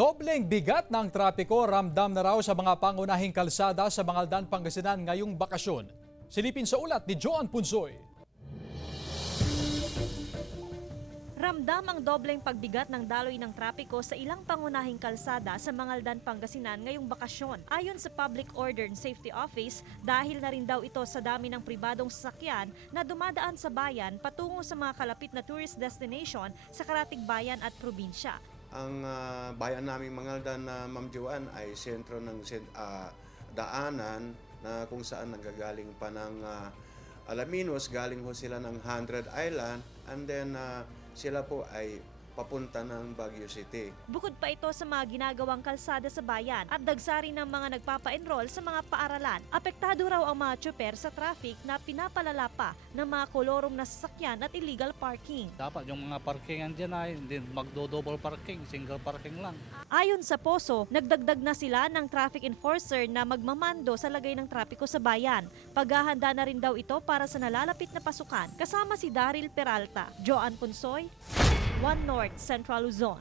Dobleng bigat ng trapiko ramdam na raw sa mga pangunahing kalsada sa Mangaldan, Pangasinan ngayong bakasyon. Silipin sa ulat ni Joan Punsoy. Ramdam ang dobleng pagbigat ng daloy ng trapiko sa ilang pangunahing kalsada sa Mangaldan, Pangasinan ngayong bakasyon. Ayon sa Public Order and Safety Office, dahil na rin daw ito sa dami ng pribadong sasakyan na dumadaan sa bayan patungo sa mga kalapit na tourist destination sa karatig bayan at probinsya. Ang bayan naming Mangaldan na Ma'am Joan ay sentro ng daanan na kung saan nanggagaling pa ng Alaminos, galing ho sila ng 100 Island, and then sila po ay papunta ng Baguio City. Bukod pa ito sa mga ginagawang kalsada sa bayan at dagsari ng mga nagpapa-enroll sa mga paaralan. Apektado raw ang mga tsuper sa traffic na pinapalala pa ng mga kolorong na sasakyan at illegal parking. Dapat yung mga parkingan dyan ay hindi magdo-double parking, single parking lang. Ayon sa Poso, nagdagdag na sila ng traffic enforcer na magmamando sa lagay ng trapiko sa bayan. Paghahanda na rin daw ito para sa nalalapit na pasukan. Kasama si Daryl Peralta, Joan Punsoy, One North, Central Luzon.